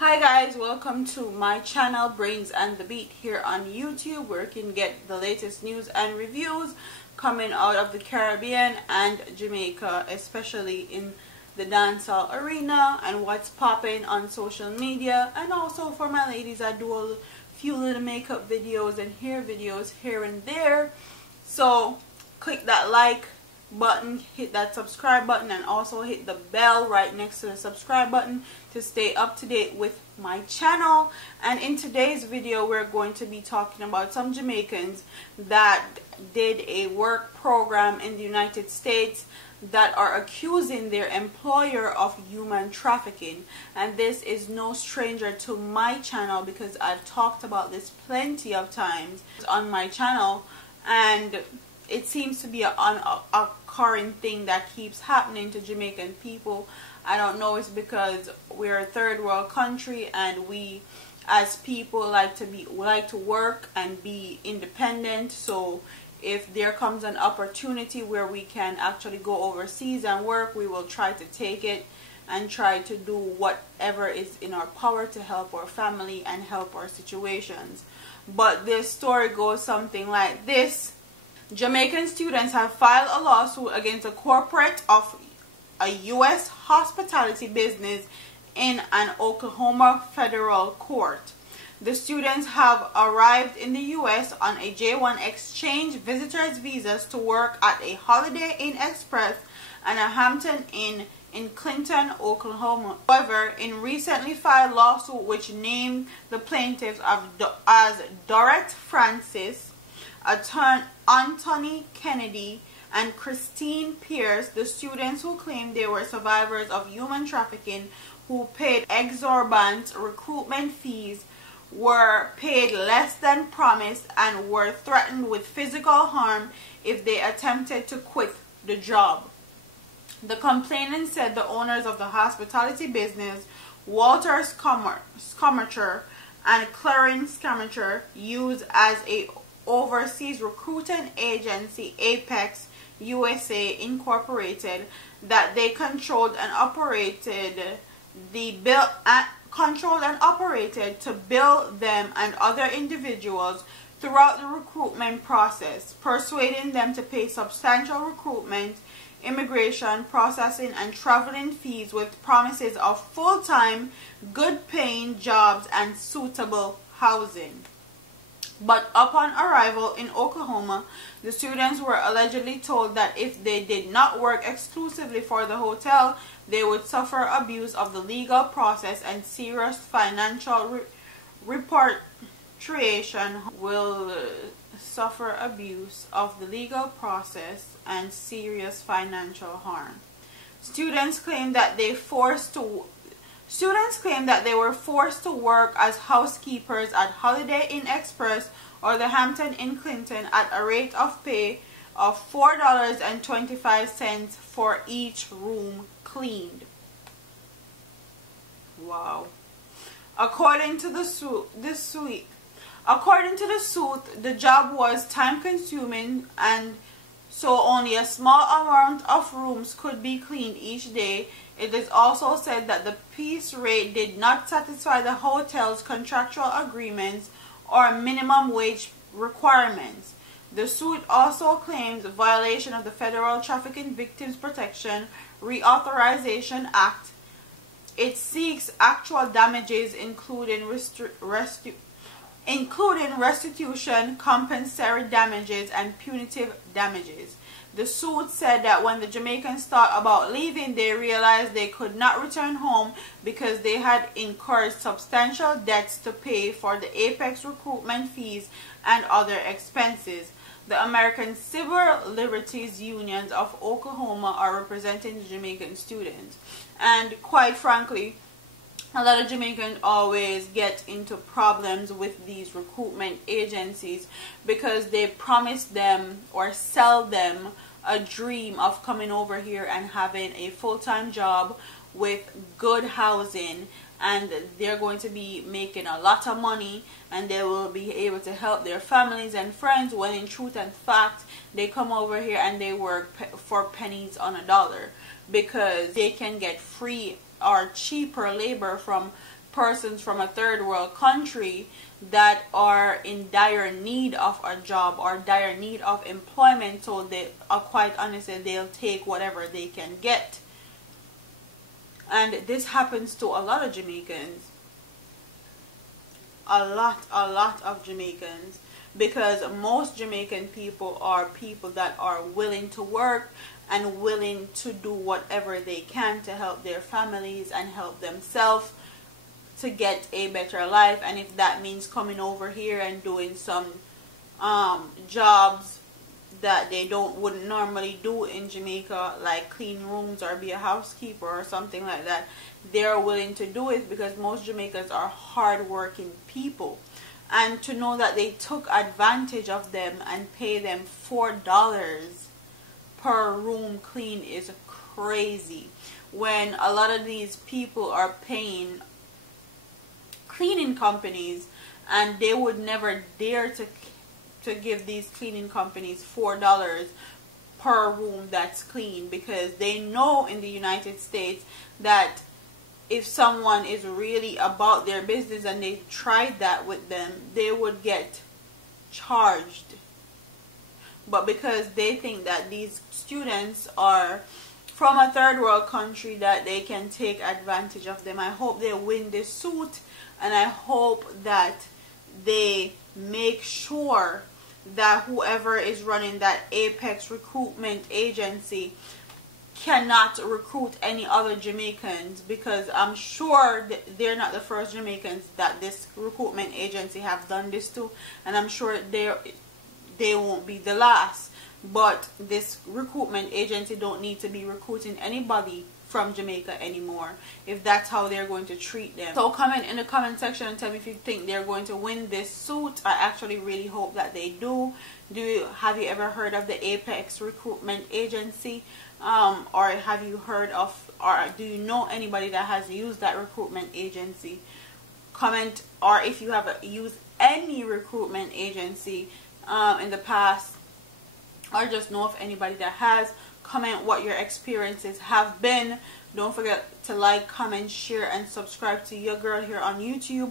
Hi guys, welcome to my channel Brains and the Beat here on YouTube, where you can get the latest news and reviews coming out of the Caribbean and Jamaica, especially in the dancehall arena and what's popping on social media. And also for my ladies, I do a few little makeup videos and hair videos here and there. So click that like button, hit that subscribe button, and also hit the bell right next to the subscribe button to stay up to date with my channel. And in today's video, we're going to be talking about some Jamaicans that did a work program in the United States that are accusing their employer of human trafficking. And this is no stranger to my channel because I've talked about this plenty of times on my channel, and it seems to be an occurring thing that keeps happening to Jamaican people. I don't know, it's because we're a third world country and we as people like to work and be independent. So if there comes an opportunity where we can actually go overseas and work, we will try to take it and try to do whatever is in our power to help our family and help our situations. But this story goes something like this. Jamaican students have filed a lawsuit against a corporate of a U.S. hospitality business in an Oklahoma federal court. The students have arrived in the U.S. on a J-1 exchange visitors visas to work at a Holiday Inn Express and a Hampton Inn in Clinton, Oklahoma. However, in recently filed lawsuit which named the plaintiffs as Dorette Francis, Anthony Kennedy, and Christine Pierce, the students who claimed they were survivors of human trafficking who paid exorbitant recruitment fees, were paid less than promised, and were threatened with physical harm if they attempted to quit the job. The complainant said the owners of the hospitality business, Walter Schumacher and Clarence Schumacher, used as a overseas recruiting agency, Apex USA Incorporated, that they controlled and operated to bill them and other individuals throughout the recruitment process, persuading them to pay substantial recruitment, immigration, processing, and traveling fees with promises of full-time, good-paying jobs and suitable housing. But upon arrival in Oklahoma, the students were allegedly told that if they did not work exclusively for the hotel, they would suffer abuse of the legal process and serious financial repatriation. Students claim that they were forced to work as housekeepers at Holiday Inn Express or the Hampton Inn Clinton at a rate of pay of $4.25 for each room cleaned. Wow. According to the suit, the job was time-consuming, and so only a small amount of rooms could be cleaned each day. It is also said that the piece rate did not satisfy the hotel's contractual agreements or minimum wage requirements. The suit also claims violation of the Federal Trafficking Victims Protection Reauthorization Act. It seeks actual damages including restitution, compensatory damages, and punitive damages. The suit said that when the Jamaicans thought about leaving, they realized they could not return home because they had incurred substantial debts to pay for the Apex recruitment fees and other expenses. The American Civil Liberties Unions of Oklahoma are representing the Jamaican students. And quite frankly, a lot of Jamaicans always get into problems with these recruitment agencies because they promise them or sell them a dream of coming over here and having a full-time job with good housing, and they're going to be making a lot of money and they will be able to help their families and friends, when in truth and fact they come over here and they work for pennies on a dollar because they can get free or cheaper labor from persons from a third world country that are in dire need of a job or dire need of employment, so they are quite honestly they'll take whatever they can get. And this happens to a lot of Jamaicans, a lot of Jamaicans, because most Jamaican people are people that are willing to work and willing to do whatever they can to help their families and help themselves to get a better life. And if that means coming over here and doing some jobs that they wouldn't normally do in Jamaica, like clean rooms or be a housekeeper or something like that, they're willing to do it because most Jamaicans are hard-working people. And to know that they took advantage of them and pay them $4 per room clean is crazy, when a lot of these people are paying cleaning companies and they would never dare to give these cleaning companies $4 per room that's clean, because they know in the United States that if someone is really about their business and they tried that with them, they would get charged. But because they think that these students are from a third world country, that they can take advantage of them. I hope they win this suit, and I hope that they make sure that whoever is running that Apex recruitment agency cannot recruit any other Jamaicans, because I'm sure that they're not the first Jamaicans that this recruitment agency have done this to, and I'm sure they won't be the last. But this recruitment agency don't need to be recruiting anybody from Jamaica anymore if that's how they're going to treat them. So comment in the comment section and tell me if you think they're going to win this suit. I actually really hope that they do. Have you ever heard of the Apex recruitment agency? Or have you heard of, or do you know anybody that has used that recruitment agency? Comment, or if you have used any recruitment agency in the past, or just know of anybody that has. Comment what your experiences have been. Don't forget to like, comment, share, and subscribe to your girl here on YouTube.